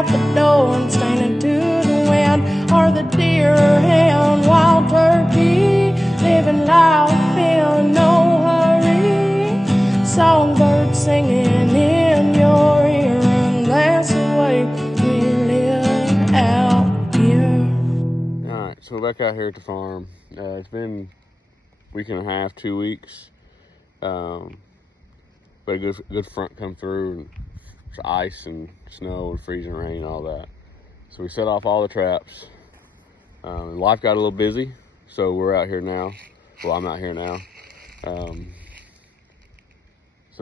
out the door and standing to the wind. Are the deer and wild turkey living life in no hurry? Songbirds singing in your ear, and that's the way we live out here. All right, so we're back out here at the farm. It's been a week and a half, 2 weeks. But a good front come through, and it's ice and snow and freezing rain and all that. So we set off all the traps. Life got a little busy, so we're out here now. Well, I'm out here now. Some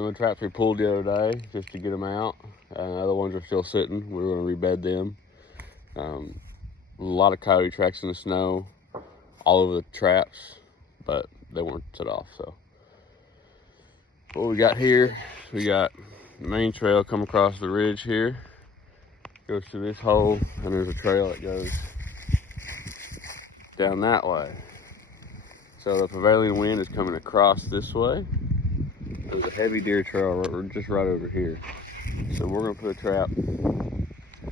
of the traps we pulled the other day just to get them out. Other ones are still sitting. We're going to rebed them. A lot of coyote tracks in the snow all over the traps, but they weren't set off. So what we got here, we got the main trail come across the ridge here, goes through this hole, and there's a trail that goes down that way. So the prevailing wind is coming across this way. There's a heavy deer trail just right over here. So we're gonna put a trap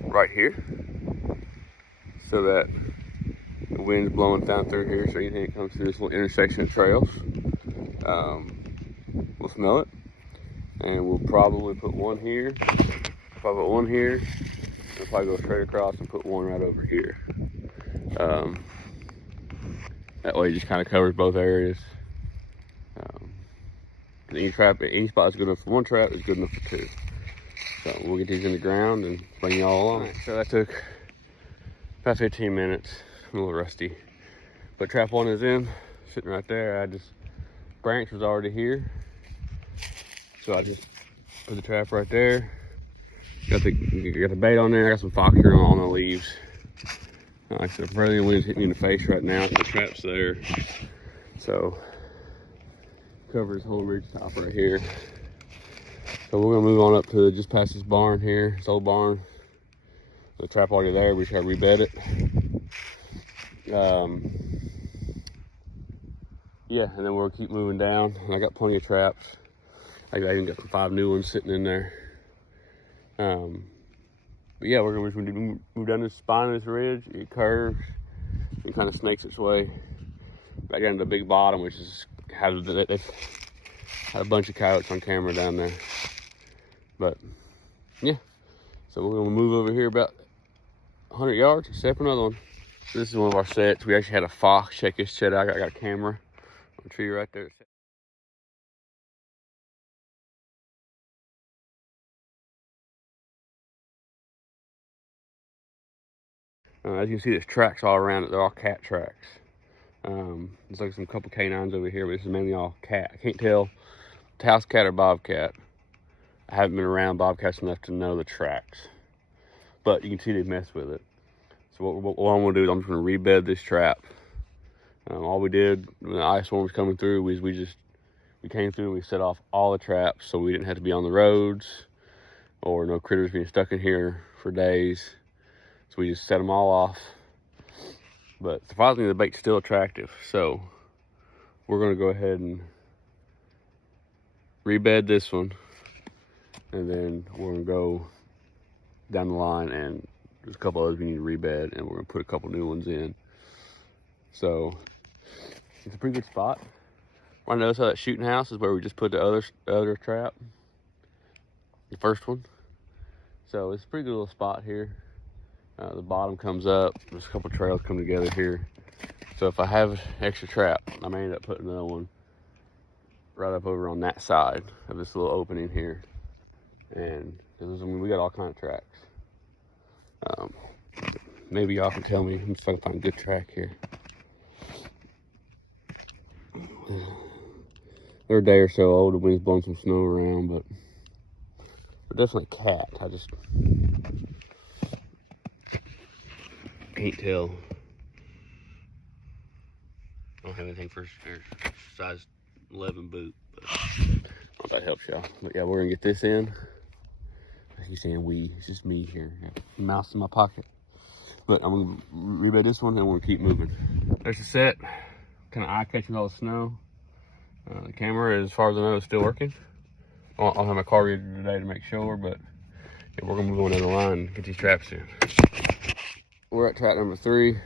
right here so that the wind's blowing down through here, so anything that comes through this little intersection of trails, we'll smell it. And we'll probably put one here, probably put one here, and probably go straight across and put one right over here. That way it just kind of covers both areas. Any spot that's good enough for one trap is good enough for two. So we'll get these in the ground and bring y'all along. Right, so that took about 15 minutes. I'm a little rusty. But trap one is in, sitting right there. Branch was already here. So I just put the trap right there. Got the bait on there. I got some foxer on the leaves. Like I said, the wind's hitting me in the face right now, so the trap's there. So cover this whole ridge top right here. So we're gonna move on up to just past this barn here, this old barn. The trap already there, we just gotta rebed it. Yeah, and then we'll keep moving down. And I got plenty of traps. I even got 5 new ones sitting in there. But yeah, we're gonna move down this spine of this ridge. It curves and kind of snakes its way back down to the big bottom, which is they've had a bunch of coyotes on camera down there. But yeah, so we're gonna move over here about 100 yards, set for another one. So this is one of our sets. We actually had a fox check this set out. I got a camera on the tree right there. As you can see, there's tracks all around it. They're all cat tracks. There's like some couple canines over here, but this is mainly all cat. I can't tell if house cat or bobcat. I haven't been around bobcats enough to know the tracks, but you can see they mess with it. So what I'm gonna do is I'm just gonna rebed this trap. All we did when the ice storm was coming through was we came through and we set off all the traps, so we didn't have to be on the roads or no critters being stuck in here for days. So we just set them all off. But surprisingly, the bait's still attractive. So we're gonna go ahead and rebed this one, and then we're gonna go down the line, and there's a couple others we need to rebed, and we're gonna put a couple new ones in. So it's a pretty good spot. I notice how that shooting house is where we just put the other trap, the first one. So it's a pretty good little spot here. The bottom comes up. There's a couple trails come together here. So if I have an extra trap, I may end up putting another one right up over on that side of this little opening here. And we got all kinds of tracks. Maybe y'all can tell me if I can find a good track here. They're a day or so old. The wind's blowing some snow around, but they're definitely cat. I just can't tell. I don't have anything for size 11 boot, but I hope that helps y'all. But yeah, we're gonna get this in. He's saying we, it's just me here. I got a mouse in my pocket. But I'm gonna rebed this one and we're gonna keep moving. There's the set, kind of eye catching all the snow. The camera, as far as I know, is still working. I'll have my car ready today to make sure, but And we're gonna move on down the line and get these traps in. We're at trap number 3,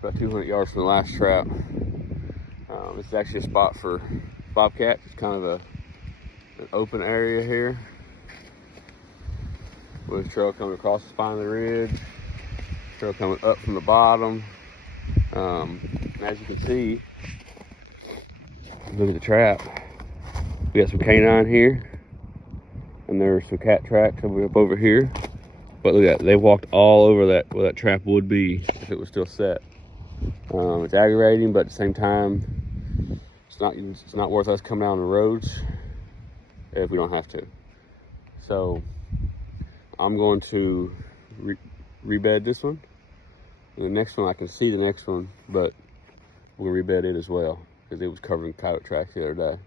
about 200 yards from the last trap. This is actually a spot for bobcats. It's kind of an open area here with a trail coming across the spine of the ridge, trail coming up from the bottom. And as you can see, look at the trap. We got some canine here, and there's some cat tracks up over here. But look at that, they walked all over that where that trap would be if it was still set. It's aggravating, but at the same time, it's not worth us coming down the roads if we don't have to. So I'm going to rebed this one. And the next one, I can see the next one, but we're gonna rebed it as well because it was covered in coyote tracks the other day.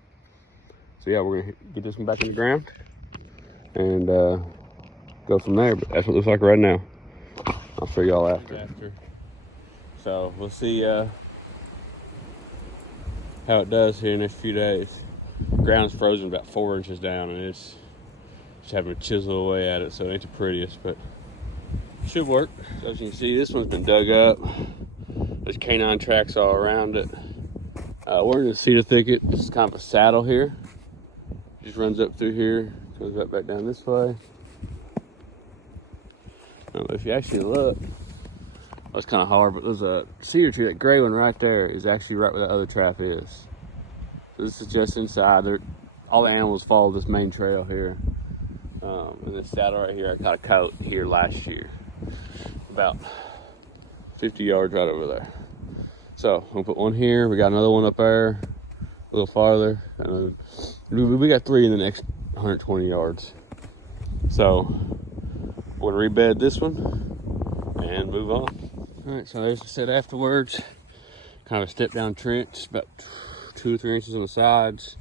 So yeah, we're gonna get this one back in the ground and go from there. But that's what it looks like right now. I'll show y'all after. So we'll see how it does here in the next few days. The ground's frozen about 4 inches down, and it's just having to chisel away at it, so it ain't the prettiest, but it should work. So as you can see, this one's been dug up. There's canine tracks all around it. We're in the cedar thicket. This is kind of a saddle here. Just runs up through here, goes up back down this way. If you actually look, it's kind of hard, but there's a cedar tree. That gray one right there is actually right where that other trap is. So this is just inside. All the animals follow this main trail here. And this saddle right here, I got a coyote here last year, about 50 yards right over there. So I'm gonna put one here. We got another one up there, a little farther, and we got 3 in the next 120 yards. So we're gonna rebed this one and move on. All right, so there's the set afterwards. Kind of a step down trench, about 2 or 3 inches on the sides.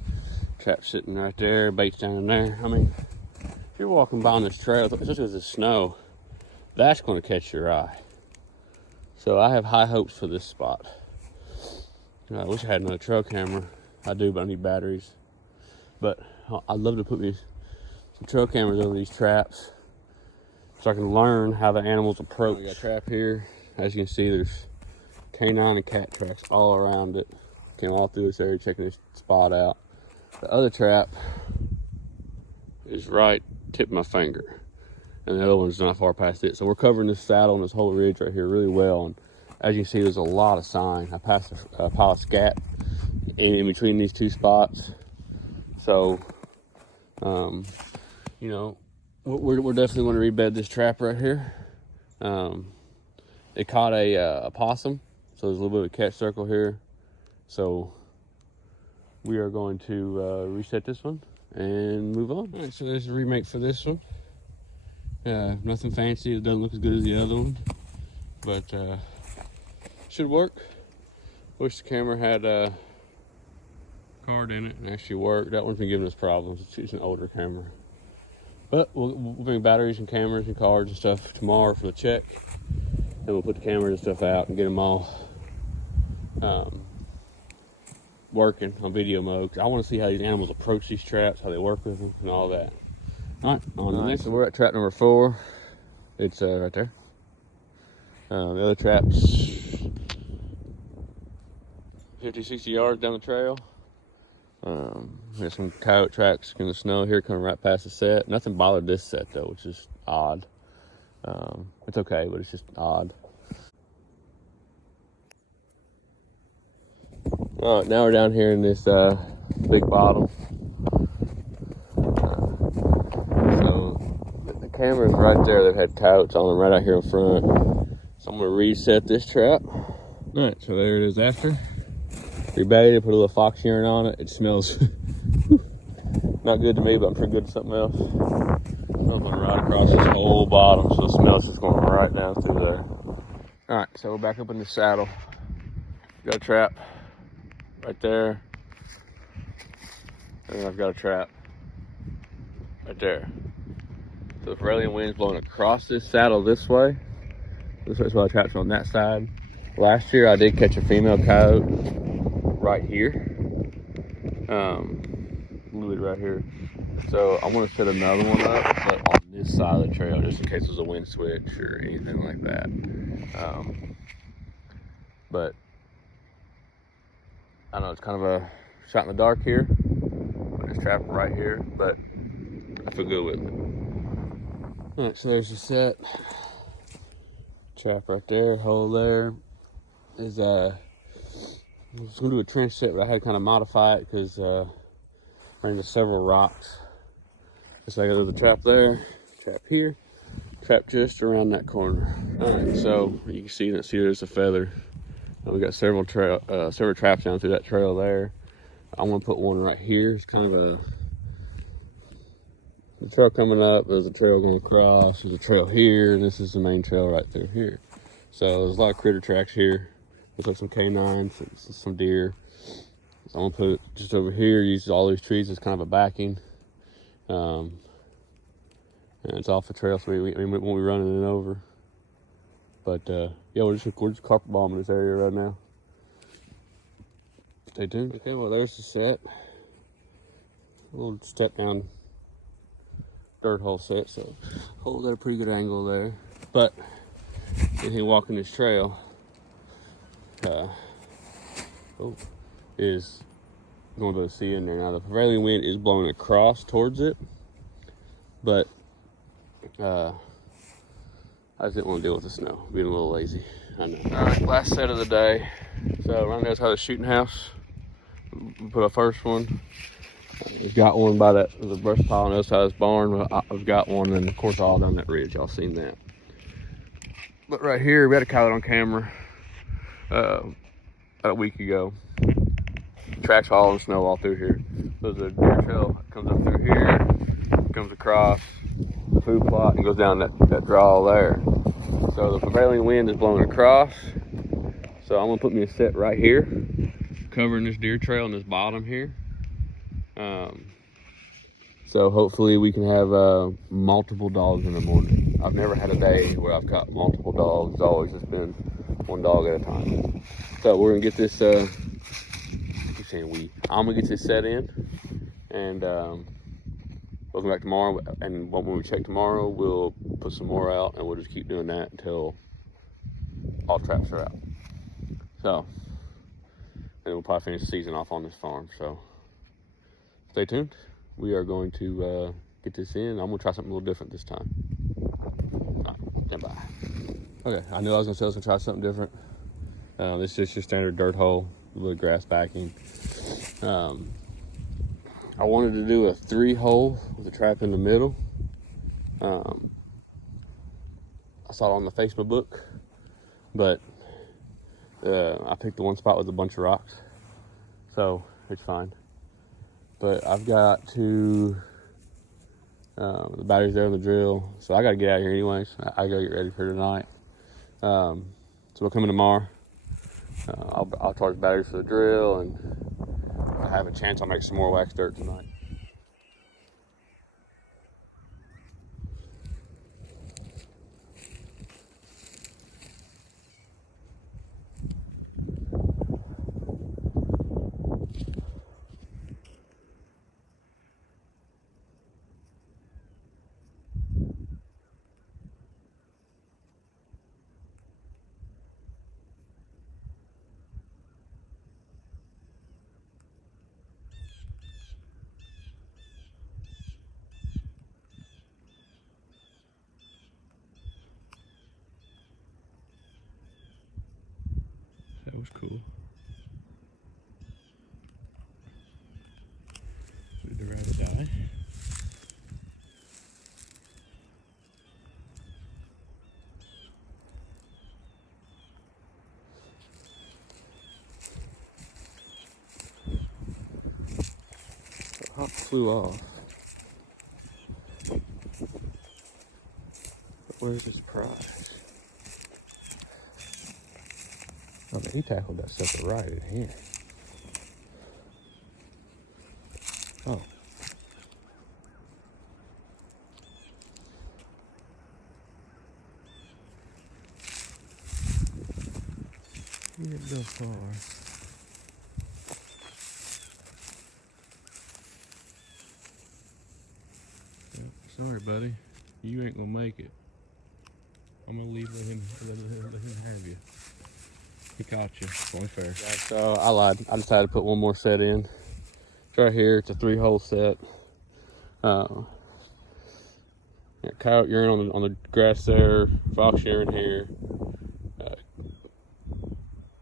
Trap sitting right there, bait's down in there. I mean, if you're walking by on this trail, especially with the snow, that's going to catch your eye. So I have high hopes for this spot. I wish I had another trail camera. I do, but I need batteries. But I'd love to put me some trail cameras over these traps so I can learn how the animals approach. We got a trap here. As you can see, there's canine and cat tracks all around it. Came all through this area checking this spot out. The other trap is right tip of my finger, and the other one's not far past it. So we're covering this saddle and this whole ridge right here really well. And as you can see, there's a lot of sign. I passed a pile of scat in between these 2 spots. So, you know, we're definitely going to rebed this trap right here. It caught a possum, so there's a little bit of a catch circle here. So we are going to reset this one and move on. All right, so there's a remake for this one. Nothing fancy. It doesn't look as good as the other one, but should work. Wish the camera had a card in it and actually worked. That one's been giving us problems. It's an older camera, but we'll bring batteries and cameras and cards and stuff tomorrow for the check. Then we'll put the cameras and stuff out and get them all working on video mode. 'Cause I want to see how these animals approach these traps, how they work with them, and all that. All right, on to the next. So we're at trap number 4. It's right there. The other trap's 50, 60 yards down the trail. There's some coyote tracks in the snow here coming right past the set. Nothing bothered this set though, which is odd. It's okay, but it's just odd. All right, now we're down here in this big bottom. So the camera's right there. They've had coyotes on them right out here in front. So I'm gonna reset this trap. All right, so there it is after. Rebated, put a little fox urine on it. It smells not good to me, but I'm sure good to something else. I'm gonna ride across this whole bottom, so the smell's just going right down through there. All right, so we're back up in the saddle. Got a trap right there, and then I've got a trap right there. So if Australian wind's blowing across this saddle this way is why the trap's on that side. Last year I did catch a female coyote right here, a little bit right here. So I want to set another one up, but on this side of the trail, just in case there's a wind switch or anything like that. But I know it's kind of a shot in the dark here. Put this trap right here, but I feel good with it. All right, so there's the set. Trap right there, hole there. Is I was gonna do a trench set, but I had to kind of modify it because ran into several rocks. Just like there's a trap there, trap here, trap just around that corner. All right, so you can see there's a feather. We got several traps down through that trail there. I want to put one right here. It's kind of the trail coming up. There's a trail going across. There's a trail here, and this is the main trail right through here. So there's a lot of critter tracks here. Looks like some canines, some deer. So I'm gonna put it just over here. Use all these trees as kind of a backing. And it's off the trail, so we won't be running it over. But yeah, we're just carpet bombing this area right now. Stay tuned. Okay, well there's the set. A little step down dirt hole set, so hole got a pretty good angle there. But anything walking this trail is going to be able to see in there. Now the prevailing wind is blowing across towards it, but I just didn't want to deal with the snow, being a little lazy. I know. All right, last set of the day. So right now it's how the shooting house. We put our first one. We've got one by the brush pile on the other side of this barn. I've got one, and of course all down that ridge. Y'all seen that. But right here, we had a caught it on camera about a week ago. Tracks hauling snow all through here. There's a deer trail that comes up through here, comes across the food plot, and goes down that draw there. So the prevailing wind is blowing across. So I'm gonna put me a set right here, covering this deer trail in this bottom here. So hopefully we can have multiple dogs in the morning. I've never had a day where I've caught multiple dogs. It's always just been one dog at a time. So we're gonna get this, I'm gonna get this set in, and we'll come back tomorrow, and when we check tomorrow, we'll put some more out, and we'll just keep doing that until all traps are out. So, and we'll probably finish the season off on this farm, so stay tuned. We are going to get this in. I'm gonna try something a little different this time. All right, stand by. Okay, I knew I was gonna try something different. This is just your standard dirt hole with grass backing. I wanted to do a 3-hole with a trap in the middle. I saw it on the Facebook book, but I picked the one spot with a bunch of rocks, so it's fine. But I've got to, the battery's there on the drill, so I gotta get out of here anyways. I gotta get ready for tonight. So we'll come in tomorrow. I'll charge batteries for the drill, and if I have a chance, I'll make some more wax dirt tonight. That was cool. Did the rabbit die? The hawk flew off. But where's his prize? Oh, but he tackled that sucker right at hand. Oh. He didn't go far. Sorry, buddy. You ain't gonna make it. I'm gonna let him have you. He caught you. Only fair. Yeah, so I lied. I decided to put one more set in. It's right here. It's a 3-hole set. Coyote urine on the grass there. Fox urine here.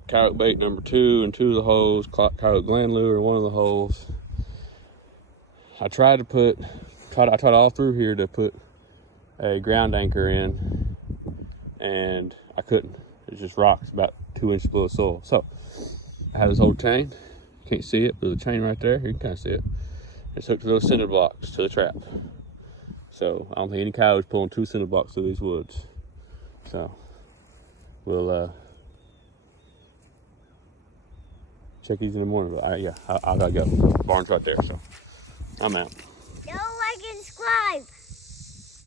Coyote bait number 2 in 2 of the holes. Coyote gland lure in 1 of the holes. I tried all through here to put a ground anchor in, and I couldn't. It's just rocks about 2 inches below the soil. So I have this old chain. You can't see it, but there's a chain right there. You can kind of see it. It's hooked to those cinder blocks to the trap. So I don't think any coyote's pulling 2 cinder blocks through these woods. So we'll check these in the morning. But I gotta go. The barn's right there, so I'm out. Don't like and subscribe.